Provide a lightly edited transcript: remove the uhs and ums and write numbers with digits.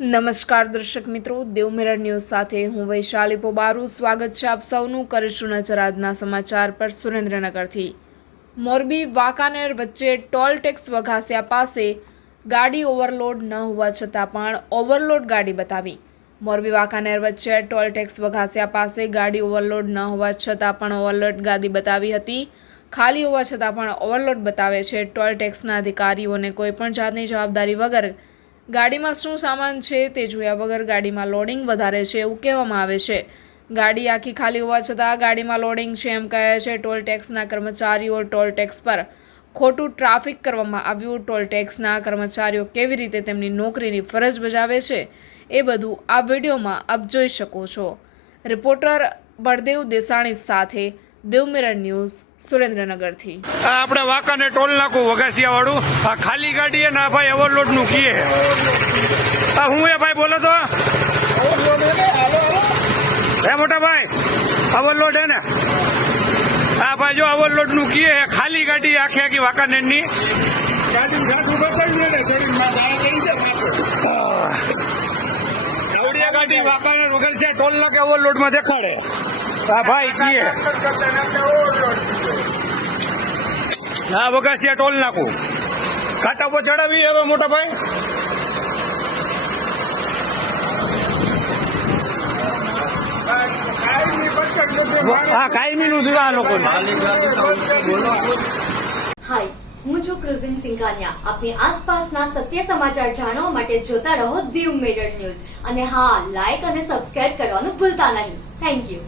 નમસ્કાર દર્શક મિત્રો, દેવ મિરર ન્યૂઝ સાથે હું વૈશાલી પોબારુ સ્વાગત છે આપ સૌનું। કરીશું નજર આજના સમાચાર પર। સુરેન્દ્રનગરથી મોરબી વાંકાનેર વચ્ચે ટોલ ટેક્સ વઘાસિયા પાસે ગાડી ઓવરલોડ ન હોવા છતાં પણ ઓવરલોડ ગાડી બતાવી। મોરબી વાંકાનેર વચ્ચે ટોલ ટેક્સ વઘાસિયા પાસે ગાડી ઓવરલોડ ન હોવા છતાં પણ ઓવરલોડ ગાડી બતાવી હતી। ખાલી હોવા છતાં પણ ઓવરલોડ બતાવે છે। ટોલ ટેક્સના અધિકારીઓને કોઈપણ જાતની જવાબદારી વગર ગાડીમાં શું સામાન છે તે જોયા વગર ગાડીમાં લોડિંગ વધારે છે એવું કહેવામાં આવે છે। ગાડી આખી ખાલી હોવા છતાં ગાડીમાં લોડિંગ છે એમ કહે છે ટોલ ટેક્સના કર્મચારીઓ। ટોલ ટેક્સ પર ખોટું ટ્રાફિક કરવામાં આવ્યું। ટોલ ટેક્સના કર્મચારીઓ કેવી રીતે તેમની નોકરીની ફરજ બજાવે છે એ બધું આ વિડીયોમાં આપ જોઈ શકો છો। રિપોર્ટર બળદેવ દેસાણી સાથે દેવ મિરર ન્યૂઝ સુરેન્દ્રનગરથી। આપણે વાંકાને ટોલ નાકું વઘાસિયા વાળું આ ખાલી ગાડી હે ના ભાઈ ઓવરલોડ નું કીએ આ હું એ ભાઈ બોલો તો હે મોટા ભાઈ ઓવરલોડ હે ને હા ભાઈ જો ઓવરલોડ નું કીએ ખાલી ગાડી આખી આખી વાંકાનેર ની ગાડી વાંકાનેર વઘાસિયા ટોલ નાકે ઓવરલોડ માં દેખાડે હા ભાઈ કીએ હા વઘાસિયા ટોલ નાકું કાંટા પર ચડાવી હવે મોટા ભાઈ હા કાયમી નું દીવા લોકો હાય, હું છું ક્રુઝિન સિંઘાનિયા। આપની આસપાસના સત્ય સમાચાર જાણવા માટે જોતા રહો દેવ મિરર ન્યૂઝ અને હા, લાઈક અને સબસ્ક્રાઇબ કરવાનું ભૂલતા નહીં। Thank you.